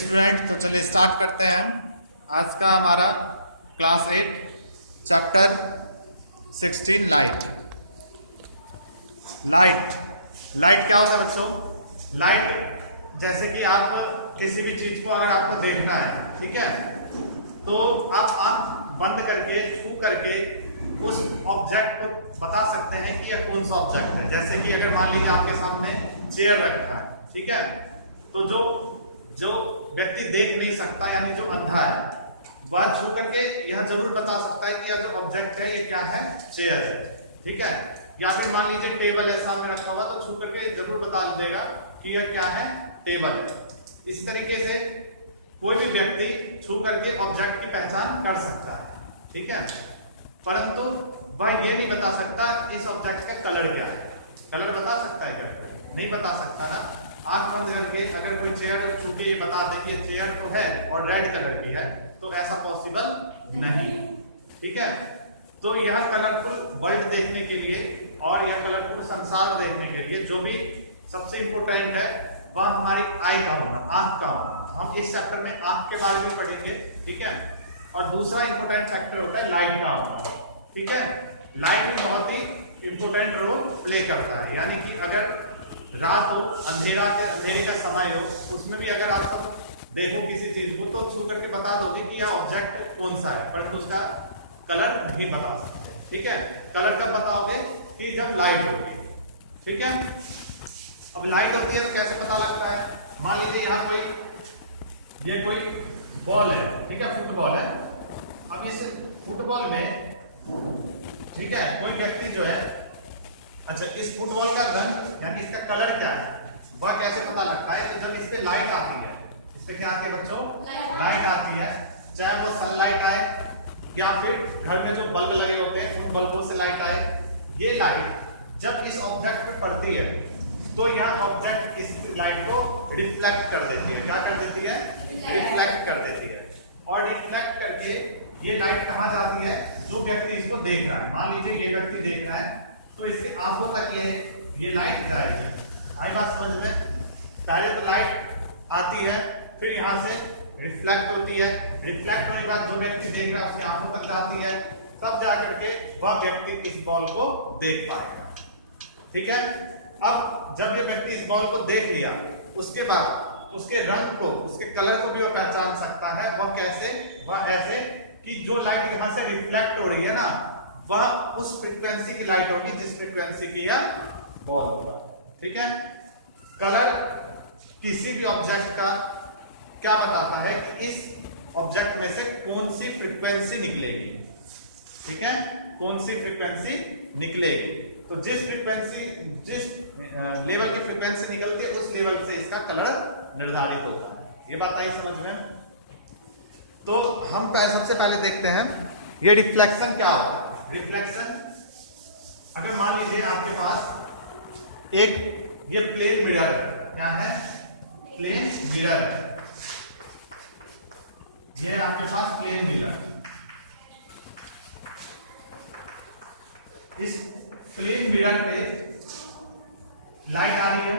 Student, तो चलिए start करते हैं आज का हमारा क्लास 8 चैप्टर 16 लाइट। लाइट क्या होता है बच्चों? लाइट जैसे कि आप किसी भी चीज को अगर आपको देखना है, ठीक है, तो आप आंख बंद करके छू करके उस ऑब्जेक्ट को बता सकते हैं कि यह कौन सा ऑब्जेक्ट है। जैसे कि अगर मान लीजिए आपके सामने चेयर रखा है, ठीक है, तो जो व्यक्ति देख नहीं सकता यानी जो अंधा है, वह छू करके यह जरूर बता सकता है कि यह जो ऑब्जेक्ट है ये क्या है, चेयर है, ठीक है। या फिर मान लीजिए टेबल है सामने रखा हुआ, तो छू करके जरूर बता देगा कि यह क्या है, टेबल है। इसी तरीके से कोई भी व्यक्ति छू करके ऑब्जेक्ट की पहचान कर सकता है, ठीक है, परंतु वह ये नहीं बता सकता इस ऑब्जेक्ट का कलर क्या है। कलर बता सकता है क्या? नहीं बता सकता ना। आंख बंद करके अगर कोई चेयर छू के बता दे कि चेयर तो है और रेड कलर की है, तो ऐसा पॉसिबल नहीं, ठीक है। तो यह कलरफुल वर्ल्ड देखने के लिए और यह कलरफुल संसार देखने के लिए जो भी सबसे इंपोर्टेंट है वह हमारी आई का होना, आंख का होना। हम इस चैप्टर में आंख के बारे में पढ़ेंगे, ठीक है। और दूसरा इंपोर्टेंट फैक्टर होता है लाइट का होना, ठीक है। लाइट बहुत ही इंपोर्टेंट रोल प्ले करता है, यानी कि अगर रात हो, अंधेरे का समय हो, उसमें भी अगर आप सब देखो किसी चीज को तो छू करके बता दोगे कि यह ऑब्जेक्ट कौन सा है, परंतु उसका कलर नहीं बता सकते, ठीक है। कलर कब बताओगे? कि जब लाइट होगी, ठीक है। अब लाइट होती है तो कैसे पता लगता है? मान लीजिए यहाँ कोई बॉल है, ठीक है, फुटबॉल है। अब इस फुटबॉल में, ठीक है, कोई व्यक्ति जो है, अच्छा, इस फुटबॉल का रंग यानी इसका कलर क्या है वह कैसे पता लगता है? तो जब इस पे लाइट आती है, इस पे क्या आती है बच्चों? लाइट आती है, चाहे वो सनलाइट आए या फिर घर में जो बल्ब लगे होते हैं उन बल्बों से लाइट आए। ये लाइट जब इस ऑब्जेक्ट पे पड़ती है तो यह ऑब्जेक्ट इस लाइट को रिफ्लेक्ट कर देती है। क्या कर देती है? रिफ्लेक्ट कर देती है। और रिफ्लेक्ट करके ये लाइट कहाँ जाती है? जो व्यक्ति इसको देख रहा है, मान लीजिए ये व्यक्ति देख रहा है, तो इसकी आंखों तक ये लाइट जाएगी। आई बात समझ में? पहले तो लाइट आती है, फिर यहाँ से रिफ्लेक्ट होती है, रिफ्लेक्ट होने के बाद जो व्यक्ति देख रहा है उसकी आंखों तक जाती है, तब जाकर के वह व्यक्ति इस बॉल को देख पाएगा, ठीक है। अब जब ये व्यक्ति इस बॉल को देख लिया, उसके बाद उसके रंग को, उसके कलर को भी वह पहचान सकता है। वह कैसे? वह ऐसे कि जो लाइट यहाँ से रिफ्लेक्ट हो रही है ना, वह उस फ्रीक्वेंसी की लाइट होगी जिस फ्रीक्वेंसी की यह बॉल होगा, ठीक है। कलर किसी भी ऑब्जेक्ट का क्या बताता है कि इस ऑब्जेक्ट में से कौन सी फ्रीक्वेंसी निकलेगी, ठीक है, कौन सी फ्रीक्वेंसी निकलेगी। तो जिस लेवल की फ्रीक्वेंसी निकलती है उस लेवल से इसका कलर निर्धारित होता है। ये बात आई समझ में? तो हम सबसे पहले देखते हैं ये रिफ्लेक्शन क्या होता है। रिफ्लेक्शन, अगर मान लीजिए आपके पास एक ये प्लेन मिरर, क्या है? प्लेन मिरर, ये आपके पास प्लेन मिरर। इस प्लेन मिरर पे लाइट आ रही है,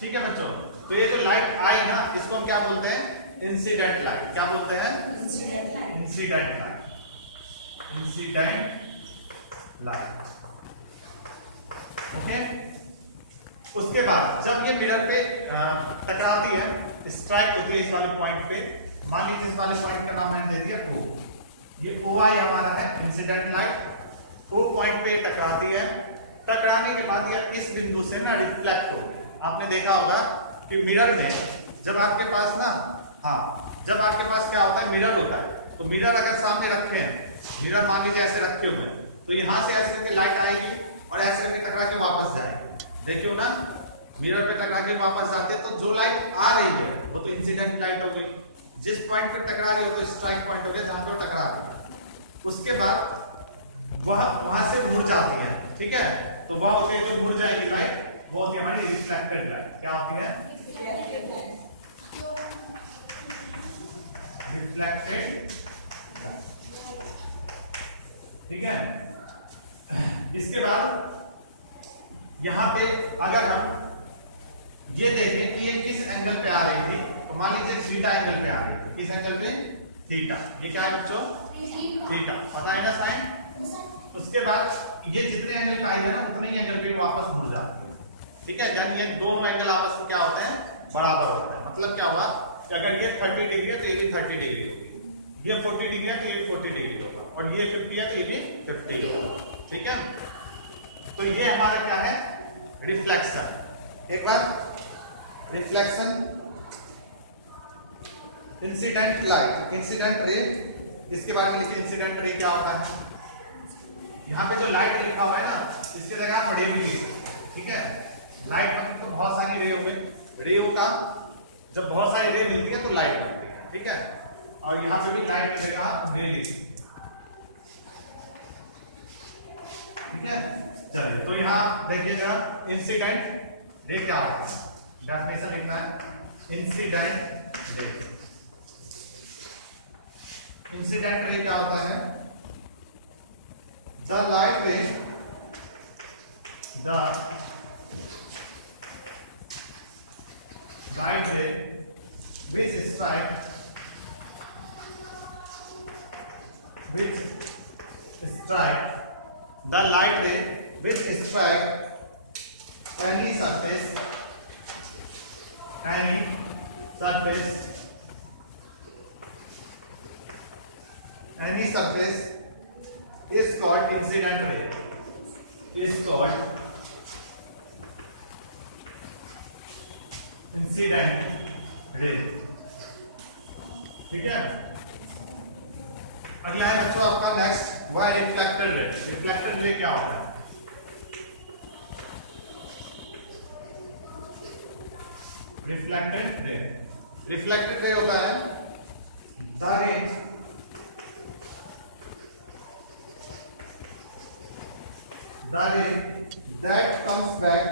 ठीक है बच्चों। तो ये जो लाइट आई ना, इसको हम क्या बोलते हैं? Incident light. क्या बोलते हैं? Incident light. Incident light, okay. उसके बाद जब ये मिरर पे टकराती है, स्ट्राइक होती है इस वाले पॉइंट पे, मान लीजिए इस वाले पॉइंट का नाम मैंने दे दिया O। ये OI हमारा है इंसिडेंट लाइट। O पॉइंट पे टकराती है, टकराने के बाद यह इस बिंदु से ना रिफ्लेक्ट हो। आपने देखा होगा कि मिरर में जब आपके पास ना, जब आपके पास क्या होता है? मिरर होता है। तो मिरर अगर सामने रखे हैं, मिरर मान लीजिए ऐसे रखे हुए हैं, तो यहाँ से ऐसे करके लाइट आएगी और ऐसे करके टकरा के वापस जाएगी। देखियो ना, मिरर पे टकरा के वापस आते हैं, तो जो लाइट आ रही है वो तो इंसिडेंट लाइट हो गई। जिस पॉइंट पे टकरा रही हो तो स्ट्राइक पॉइंट हो गया जहां पर टकरा रही। उसके बाद वह वहां से मुड़ जाती है, ठीक है। तो वह होती है जो मुड़ जाएगी लाइट, वो होती है हमारी रिफ्लेक्टेड लाइट। क्या होती है? रिफ्लेक्टेड, ठीक है। इसके बाद यहां पे अगर हम ये देखें कि ये किस एंगल पे आ रही थी, तो मान लीजिए थीटा एंगल पे आ रही, किस एंगल पे? थीटा। ये क्या है बच्चों? थीटा। पता है ना साइन? उसके बाद ये जितने एंगल पे आई है ना उतने ही एंगल पे वापस मुड़ जाती है। ठीक है, यानी ये दोनों एंगल आपस में क्या होते हैं? बराबर होते हैं। मतलब क्या हुआ कि अगर ये 30 डिग्री है तो ये भी 30 डिग्री होगी, ये 40 डिग्री है तो ये भी 40 डिग्री होगा, और ये 50 है तो ये भी 50 होगा। ठीक है, तो ये हमारा क्या है? रिफ्लेक्शन। एक बार reflection, incident light, incident ray, इसके बारे में लिखे। इंसिडेंट रे क्या होता है? यहाँ पे जो लाइट लिखा हुआ है ना, इसकी जगह आप रे भी लिख सकते। ठीक है, लाइट मतलब तो बहुत सारी रे हुए, रेओ का जब बहुत सारी रे मिलती है तो लाइट बनती है। ठीक है, और यहाँ पे भी लाइट की जगह आप रे लिख सकते। ठीक है, चलिए तो यहाँ देखिए जरा, इंसिडेंट रे क्या होता है? डेफिनेशन लिखना है, इंसिडेंट रे। इंसिडेंट रे क्या होता है? द लाइट रे, द लाइट रे which strike the light ray which strike any surface is called incident ray, is called incident ray. ठीक है, अगला है बच्चों आपका नेक्स्ट, वह है रिफ्लेक्टेड रे। रिफ्लेक्टेड रे क्या होता है? रिफ्लेक्टेड रे, रिफ्लेक्टेड रे होता है सारे that comes back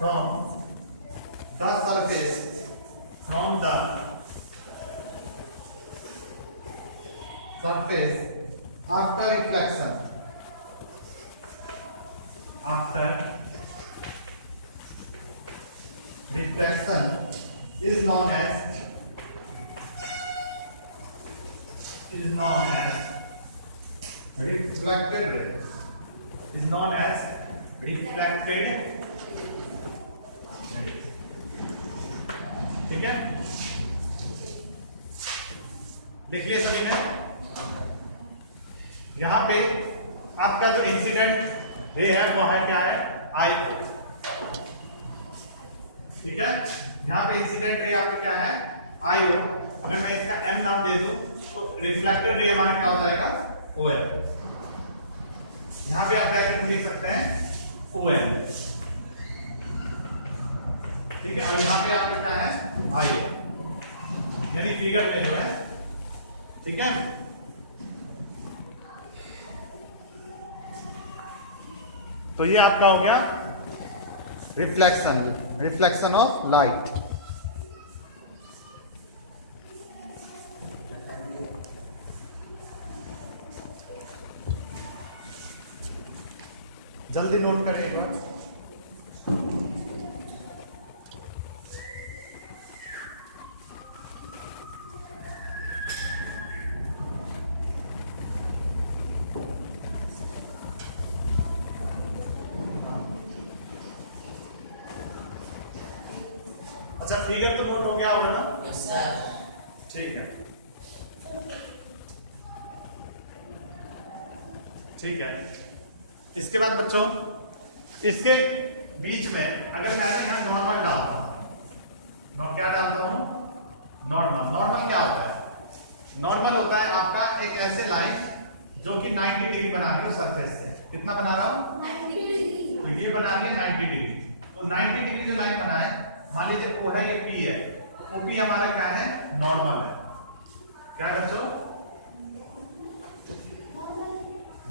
from the surface, from the surface after reflection, is known as reflected ray, is known as reflected ray। ठीक है, देखिए सभी ने, यहां पे आपका जो इंसिडेंट रे है वो है क्या है? आई। ठीक है, यहां पे इंसिडेंट रे आपका क्या है? आई हो। अगर मैं इसका एम नाम दे दूं तो रिफ्लेक्टेड रे हमारा क्या हो जाएगा? O M. यहां पे आप क्या लिख सकते हैं? O M. ठीक है, और यहां पे आपका क्या है? आई, यानी फिगर में जो है। ठीक है, तो ये आपका हो गया रिफ्लेक्शन, रिफ्लेक्शन ऑफ लाइट। जल्दी नोट करें एक बार। अच्छा, फिगर तो नोट हो गया होगा ना? Yes sir. ठीक है, ठीक है। इसके बाद बच्चों, इसके बीच में अगर मैं यहां नॉर्मल डालता हूं तो क्या डालता हूं? नॉर्मल। नॉर्मल क्या होता है? नॉर्मल होता है आपका एक ऐसे लाइन जो कि 90 डिग्री बना रही हो सरफेस से। कितना बना रहा हूं? 90 डिग्री। तो ये बना रही है 90 डिग्री। तो 90 डिग्री जो लाइन बना है, मान लीजिए O है, ये P है, तो OP हमारा क्या है? नॉर्मल है। क्या बच्चों?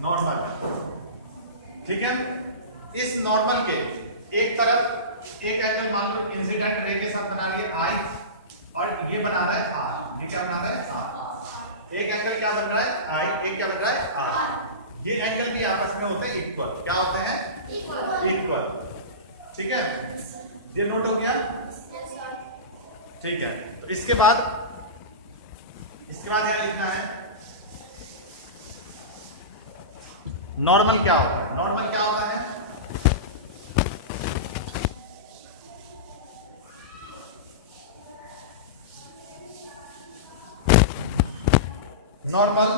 नॉर्मल है। ठीक है, इस नॉर्मल के एक तरफ एक एंगल मान लो इंसिडेंट रे के साथ बना रही है I, और ये बना रहा है R। ये क्या बना रहा है? R। एक एंगल क्या बन रहा है? I, एक क्या बन रहा है? R। ये एंगल भी आपस में होते हैं इक्वल। क्या होते हैं? ठीक है, ये नोट हो गया। ठीक है, तो इसके बाद यह लिखना है नॉर्मल क्या होता है। नॉर्मल क्या होता है? नॉर्मल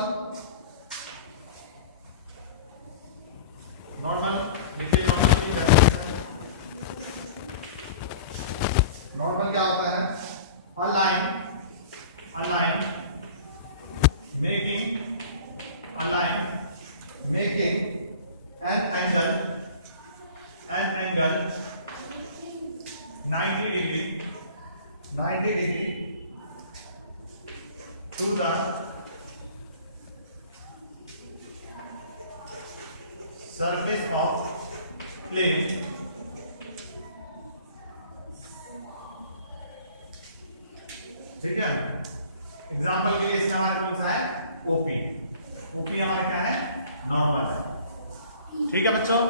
देखिए, नॉर्मल क्या होता है? A line making an angle 90 degree to the surface of plane ठीक है। एग्जाम्पल के लिए इसमें हमारा कौन सा है? ओपी हमारा क्या है? नॉर्मल है। ठीक है बच्चों,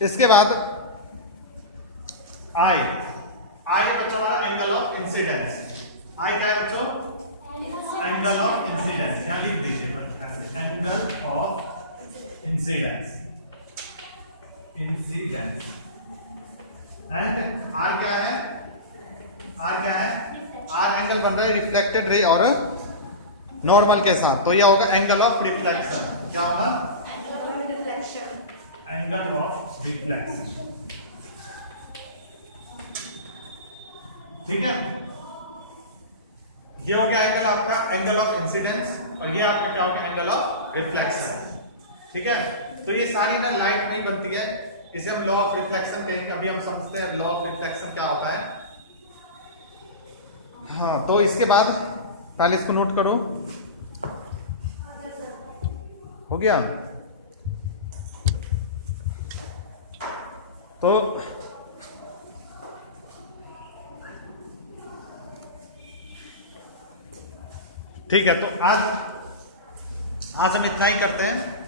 इसके बाद आई बच्चों हमारा एंगल ऑफ इंसिडेंस। आई क्या है बच्चों? Angle of incidence. यहां लिख दीजिए angle of incidence and R क्या है? आर एंगल बन रहा है रिफ्लेक्टेड रे और नॉर्मल के साथ, तो यह होगा एंगल ऑफ रिफ्लेक्शन। क्या होगा? Angle of reflection. ठीक है, ये हो गया एंगल आपका एंगल ऑफ इंसिडेंस, और ये आपका क्या होगा? Angle of reflection. ठीक है, तो ये सारी ना लाइट नहीं बनती है, इसे हम लॉ ऑफ रिफ्लेक्शन कहेंगे। अभी हम समझते हैं लॉ ऑफ रिफ्लेक्शन क्या होता है। हाँ, तो इसके बाद पहले इसको नोट करो। हो गया? तो ठीक है, तो आज हम इतना ही करते हैं।